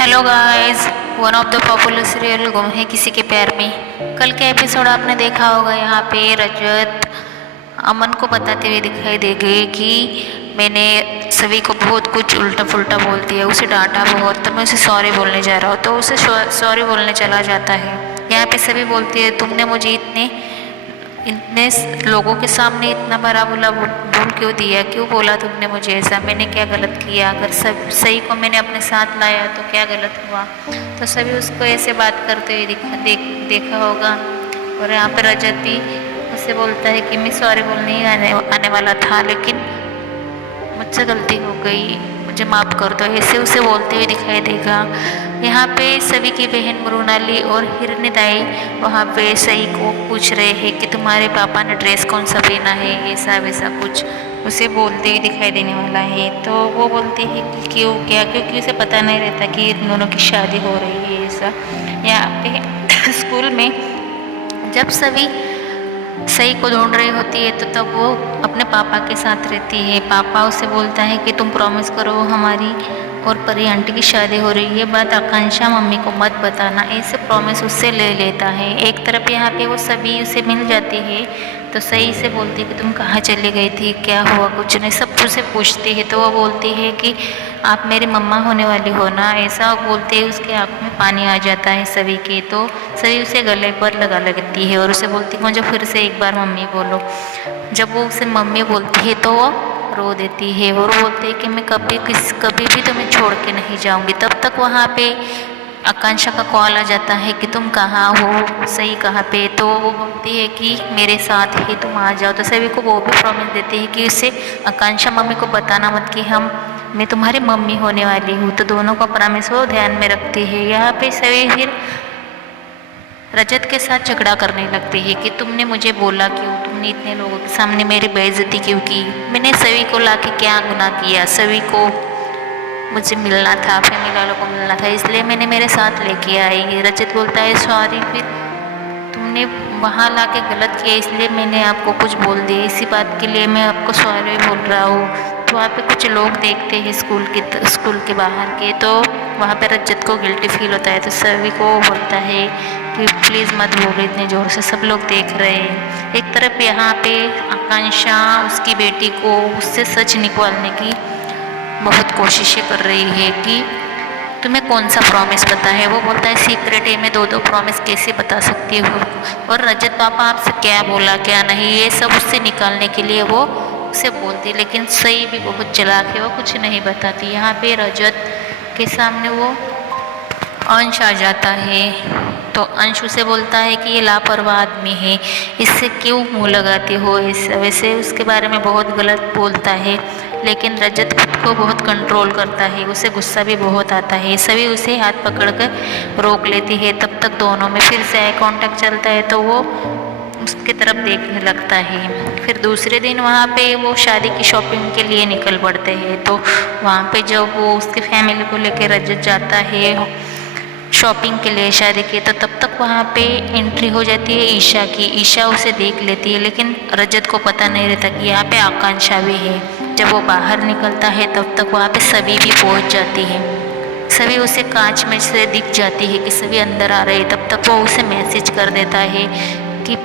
Hello guys, one of the popular serial गुम है किसी के प्यार में। कल के एपिसोड आपने देखा होगा। यहाँ पे रजत अमन को बताते हुए दिखाई दे गए कि मैंने सभी को बहुत कुछ उल्टा पुल्टा बोल दिया, उसे डांटा बहुत, तो मैं उसे सॉरी बोलने जा रहा हूँ। तो उसे सॉरी बोलने चला जाता है। यहाँ पे सभी बोलती है तुमने मुझे इतने लोगों के सामने इतना बड़ा बोल क्यों दिया, क्यों बोला तुमने मुझे ऐसा, मैंने क्या गलत किया, अगर सब सही को मैंने अपने साथ लाया तो क्या गलत हुआ। तो सभी उसको ऐसे बात करते हुए देखा होगा। और यहाँ पर रजत भी उससे बोलता है कि मैं सॉरी बोलने ही आने वाला था, लेकिन मुझसे गलती हो गई, मुझे माफ़ कर दो, ऐसे उसे बोलते हुए दिखाई देगा। यहाँ पे सभी की बहन मृणाली और हिरनिदाई वहाँ पे सही को पूछ रहे हैं कि तुम्हारे पापा ने ड्रेस कौन सा पहना है, ऐसा वैसा कुछ उसे बोलते हुए दिखाई देने वाला है। तो वो बोलते हैं कि क्यों, क्या, क्योंकि उसे पता नहीं रहता कि इन दोनों की शादी हो रही है ऐसा। यहाँ पे स्कूल में जब सभी सही को ढूंढ रही होती है तो तब वो अपने पापा के साथ रहती है। पापा उसे बोलता है कि तुम प्रॉमिस करो हमारी और परी आंटी की शादी हो रही है, बात आकांक्षा मम्मी को मत बताना, ऐसे प्रॉमिस उससे ले लेता है। एक तरफ यहाँ पे वो सभी उसे मिल जाती है तो सही से बोलती है कि तुम कहाँ चली गई थी, क्या हुआ, कुछ नहीं, सब उसे पूछती है। तो वो बोलती है कि आप मेरी मम्मा होने वाली हो ना, ऐसा बोलते ही उसके आँख में पानी आ जाता है सभी के। तो सभी उसे गले पर लगा लगती है और उसे बोलती है मुझे फिर से एक बार मम्मी बोलो। जब वो उसे मम्मी बोलती है तो वो रो देती है और बोलती है कि मैं कभी भी तुम्हें छोड़ के नहीं जाऊंगी। तब तक वहाँ पे आकांक्षा का कॉल आ जाता है कि तुम कहाँ हो, सही कहाँ पे। तो वो बोलती है कि मेरे साथ ही तुम आ जाओ। तो सभी को वो भी प्रॉमिस देती है कि उसे आकांक्षा मम्मी को बताना मत कि मैं तुम्हारी मम्मी होने वाली हूँ। तो दोनों का प्रॉमिस वो ध्यान में रखती है। यहाँ पे सभी फिर रजत के साथ झगड़ा करने लगती है कि तुमने मुझे बोला क्यों, तुमने इतने लोगों के सामने मेरी बेइज्जती क्यों की, मैंने सभी को लाके क्या गुनाह किया, सभी को मुझे मिलना था, फैमिली वालों को मिलना था, इसलिए मैंने मेरे साथ लेके आई। रजत बोलता है सॉरी, फिर तुमने वहाँ लाके गलत किया इसलिए मैंने आपको कुछ बोल दिया, इसी बात के लिए मैं आपको सॉरी बोल रहा हूँ। तो वहाँ पे कुछ लोग देखते हैं स्कूल के बाहर के, तो वहाँ पे रजत को गिल्टी फील होता है। तो सभी को बोलता है कि प्लीज़ मत बोलो इतने ज़ोर से, सब लोग देख रहे हैं। एक तरफ यहाँ पे आकांक्षा उसकी बेटी को उससे सच निकालने की बहुत कोशिशें कर रही है कि तुम्हें कौन सा प्रॉमिस पता है। वो बोलता है सीक्रेट है, मैं दो प्रॉमिस कैसे बता सकती हूँ, और रजत पापा आपसे क्या बोला क्या नहीं, ये सब उससे निकालने के लिए वो उसे बोलती। लेकिन सही भी बहुत चालाक है, वो कुछ नहीं बताती। यहाँ पे रजत के सामने वो अंश आ जाता है तो अंश उसे बोलता है कि ये लापरवाह आदमी है, इससे क्यों मुंह लगाती हो, इस वैसे उसके बारे में बहुत गलत बोलता है। लेकिन रजत खुद को बहुत कंट्रोल करता है, उसे गुस्सा भी बहुत आता है। सभी उसे हाथ पकड़कर रोक लेती है। तब तक दोनों में फिर से आई कांटेक्ट चलता है तो वो उसकी तरफ देखने लगता है। फिर दूसरे दिन वहाँ पे वो शादी की शॉपिंग के लिए निकल पड़ते हैं। तो वहाँ पे जब वो उसकी फैमिली को लेकर रजत जाता है शॉपिंग के लिए शादी के, तो तब तक वहाँ पे एंट्री हो जाती है ईशा की। ईशा उसे देख लेती है, लेकिन रजत को पता नहीं रहता कि यहाँ पे आकांक्षा भी है। जब वो बाहर निकलता है तब तक वहाँ पे सभी भी पहुँच जाती है। सभी उसे कांच में से दिख जाती है कि सभी अंदर आ रहे हैं। तब तक वो उसे मैसेज कर देता है कि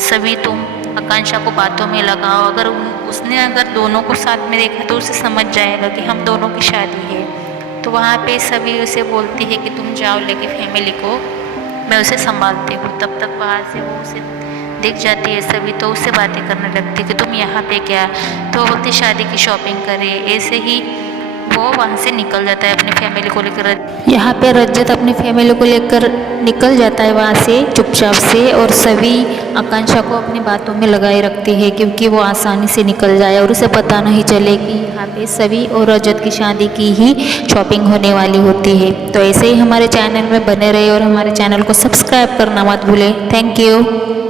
सभी तुम आकांक्षा को बातों में लगाओ, अगर उसने दोनों को साथ में देखा तो उसे समझ जाएगा कि हम दोनों की शादी है। तो वहाँ पे सभी उसे बोलती है कि तुम जाओ लेके फैमिली को, मैं उसे संभालती हूँ। तब तक बाहर से वो उसे दिख जाती है सभी, तो उससे बातें करने लगती है कि तुम यहाँ पे क्या, तो वो बोलती शादी की शॉपिंग करे। ऐसे ही वो वहाँ से निकल जाता है अपनी फैमिली को लेकर। यहाँ पे रजत अपनी फैमिली को लेकर निकल जाता है वहाँ से चुपचाप से, और सभी आकांक्षा को अपनी बातों में लगाए रखती है क्योंकि वो आसानी से निकल जाए और उसे पता नहीं चले कि यहाँ पे सभी और रजत की शादी की ही शॉपिंग होने वाली होती है। तो ऐसे ही हमारे चैनल में बने रहे और हमारे चैनल को सब्सक्राइब करना मत भूलें। Thank you.